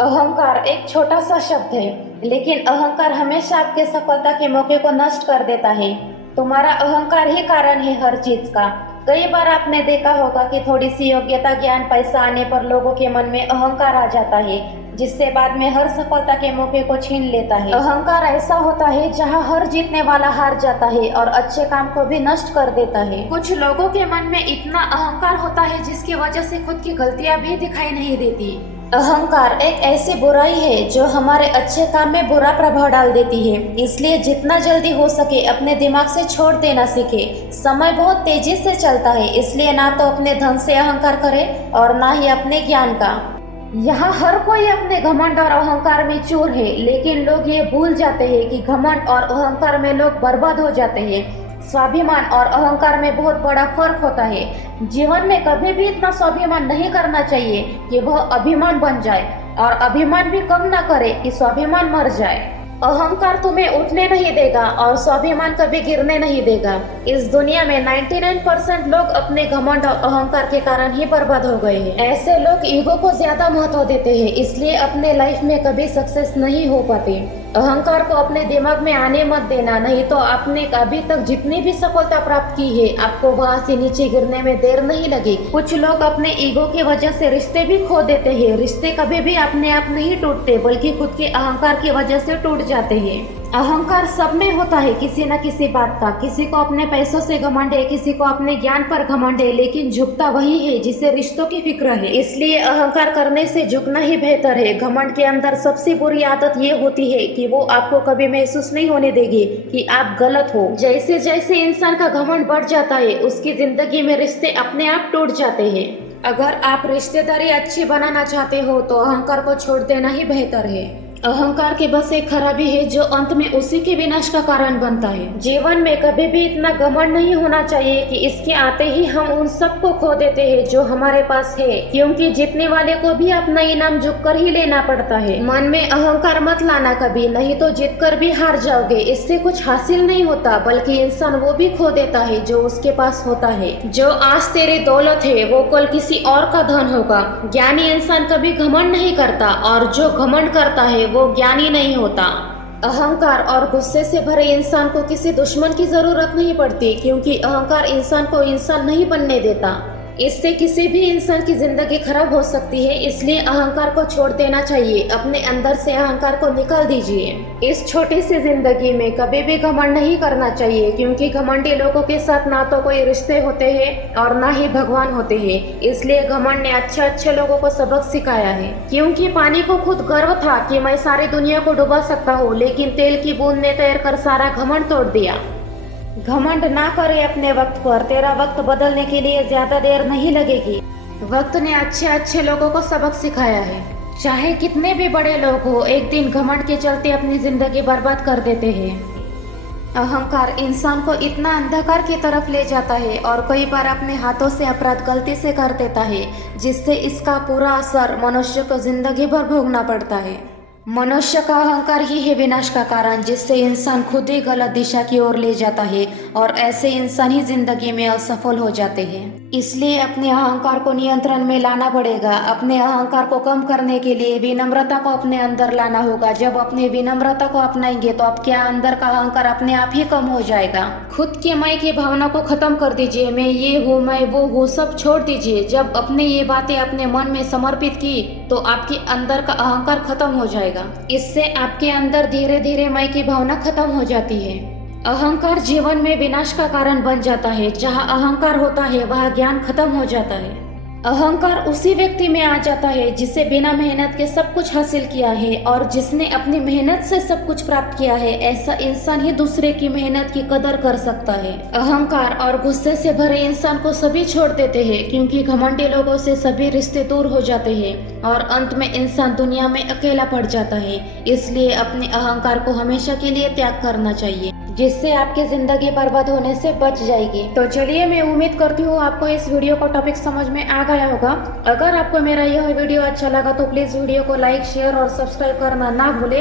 अहंकार एक छोटा सा शब्द है, लेकिन अहंकार हमेशा आपके सफलता के मौके को नष्ट कर देता है। तुम्हारा अहंकार ही कारण है हर चीज का। कई बार आपने देखा होगा कि थोड़ी सी योग्यता, ज्ञान, पैसा आने पर लोगों के मन में अहंकार आ जाता है, जिससे बाद में हर सफलता के मौके को छीन लेता है। अहंकार ऐसा होता है जहां हर जीतने वाला हार जाता है और अच्छे काम को भी नष्ट कर देता है। कुछ लोगों के मन में इतना अहंकार होता है जिसकी वजह से खुद की गलतियां भी दिखाई नहीं देती। अहंकार एक ऐसी बुराई है जो हमारे अच्छे काम में बुरा प्रभाव डाल देती है। इसलिए जितना जल्दी हो सके अपने दिमाग से छोड़ देना सीखे। समय बहुत तेजी से चलता है, इसलिए ना तो अपने धन से अहंकार करे और ना ही अपने ज्ञान का। यहाँ हर कोई अपने घमंड और अहंकार में चूर है, लेकिन लोग ये भूल जाते हैं कि घमंड और अहंकार में लोग बर्बाद हो जाते हैं। स्वाभिमान और अहंकार में बहुत बड़ा फर्क होता है। जीवन में कभी भी इतना स्वाभिमान नहीं करना चाहिए कि वह अभिमान बन जाए, और अभिमान भी कम न करे कि स्वाभिमान मर जाए। अहंकार तुम्हें उठने नहीं देगा और स्वाभिमान कभी गिरने नहीं देगा। इस दुनिया में 99% लोग अपने घमंड और अहंकार के कारण ही बर्बाद हो गए हैं। ऐसे लोग ईगो को ज्यादा महत्व देते हैं, इसलिए अपने लाइफ में कभी सक्सेस नहीं हो पाते। अहंकार को अपने दिमाग में आने मत देना, नहीं तो आपने अभी तक जितनी भी सफलता प्राप्त की है, आपको वहां से नीचे गिरने में देर नहीं लगेगी। कुछ लोग अपने ईगो की वजह से रिश्ते भी खो देते हैं। रिश्ते कभी भी अपने आप नहीं टूटते, बल्कि खुद के अहंकार की वजह से टूट जाते हैं। अहंकार सब में होता है, किसी न किसी बात का। किसी को अपने पैसों से घमंड है, किसी को अपने ज्ञान पर घमंड है, लेकिन झुकता वही है जिसे रिश्तों की फिक्र है। इसलिए अहंकार करने से झुकना ही बेहतर है। घमंड के अंदर सबसे बुरी आदत ये होती है कि वो आपको कभी महसूस नहीं होने देगी कि आप गलत हो। जैसे जैसे इंसान का घमंड बढ़ जाता है, उसकी जिंदगी में रिश्ते अपने आप टूट जाते हैं। अगर आप रिश्तेदारी अच्छी बनाना चाहते हो तो अहंकार को छोड़ देना ही बेहतर है। अहंकार के बस एक खराबी है जो अंत में उसी के विनाश का कारण बनता है। जीवन में कभी भी इतना घमंड नहीं होना चाहिए कि इसके आते ही हम उन सब को खो देते हैं जो हमारे पास है, क्योंकि जीतने वाले को भी अपना इनाम झुक कर ही लेना पड़ता है। मन में अहंकार मत लाना कभी, नहीं तो जीत कर भी हार जाओगे। इससे कुछ हासिल नहीं होता, बल्कि इंसान वो भी खो देता है जो उसके पास होता है। जो आज तेरी दौलत है वो कल किसी और का धन होगा। ज्ञानी इंसान कभी घमंड नहीं करता, और जो घमंड करता है वो ज्ञानी नहीं होता। अहंकार और गुस्से से भरे इंसान को किसी दुश्मन की जरूरत नहीं पड़ती, क्योंकि अहंकार इंसान को इंसान नहीं बनने देता। इससे किसी भी इंसान की जिंदगी खराब हो सकती है। इसलिए अहंकार को छोड़ देना चाहिए। अपने अंदर से अहंकार को निकाल दीजिए। इस छोटी सी जिंदगी में कभी भी घमंड नहीं करना चाहिए, क्योंकि घमंडी लोगों के साथ ना तो कोई रिश्ते होते हैं और ना ही भगवान होते हैं। इसलिए घमंड ने अच्छे अच्छे लोगों को सबक सिखाया है। क्योंकि पानी को खुद गर्व था कि मैं सारी दुनिया को डुबा सकता हूँ, लेकिन तेल की बूंद ने तैर कर सारा घमंड तोड़ दिया। घमंड ना करे अपने वक्त पर। तेरा वक्त बदलने के लिए ज्यादा देर नहीं लगेगी। वक्त ने अच्छे अच्छे लोगों को सबक सिखाया है। चाहे कितने भी बड़े लोग हो, एक दिन घमंड के चलते अपनी जिंदगी बर्बाद कर देते हैं। अहंकार इंसान को इतना अंधकार की तरफ ले जाता है और कई बार अपने हाथों से अपराध गलती से कर देता है, जिससे इसका पूरा असर मनुष्य को जिंदगी भर भोगना पड़ता है। मनुष्य का अहंकार ही है विनाश का कारण, जिससे इंसान खुद ही गलत दिशा की ओर ले जाता है, और ऐसे इंसान ही जिंदगी में असफल हो जाते हैं। इसलिए अपने अहंकार को नियंत्रण में लाना पड़ेगा। अपने अहंकार को कम करने के लिए विनम्रता को अपने अंदर लाना होगा। जब अपने विनम्रता को अपनाएंगे तो आपके अंदर का अहंकार अपने आप ही कम हो जाएगा। खुद के मैं की भावना को खत्म कर दीजिए। मैं ये हूँ, मैं वो हूँ, सब छोड़ दीजिए। जब अपने ये बातें अपने मन में समर्पित की तो आपके अंदर का अहंकार खत्म हो जाएगा। इससे आपके अंदर धीरे धीरे मैं की भावना खत्म हो जाती है। अहंकार जीवन में विनाश का कारण बन जाता है। जहाँ अहंकार होता है वहाँ ज्ञान खत्म हो जाता है। अहंकार उसी व्यक्ति में आ जाता है जिसे बिना मेहनत के सब कुछ हासिल किया है, और जिसने अपनी मेहनत से सब कुछ प्राप्त किया है। ऐसा इंसान ही दूसरे की मेहनत की कदर कर सकता है। अहंकार और गुस्से से भरे इंसान को सभी छोड़ देते हैं, क्योंकि घमंडी लोगों से सभी रिश्ते दूर हो जाते हैं और अंत में इंसान दुनिया में अकेला पड़ जाता है। इसलिए अपने अहंकार को हमेशा के लिए त्याग करना चाहिए, जिससे आपकी जिंदगी बर्बाद होने से बच जाएगी। तो चलिए, मैं उम्मीद करती हूँ आपको इस वीडियो का टॉपिक समझ में आ गया होगा। अगर आपको मेरा यह वीडियो अच्छा लगा तो प्लीज वीडियो को लाइक, शेयर और सब्सक्राइब करना ना भूले।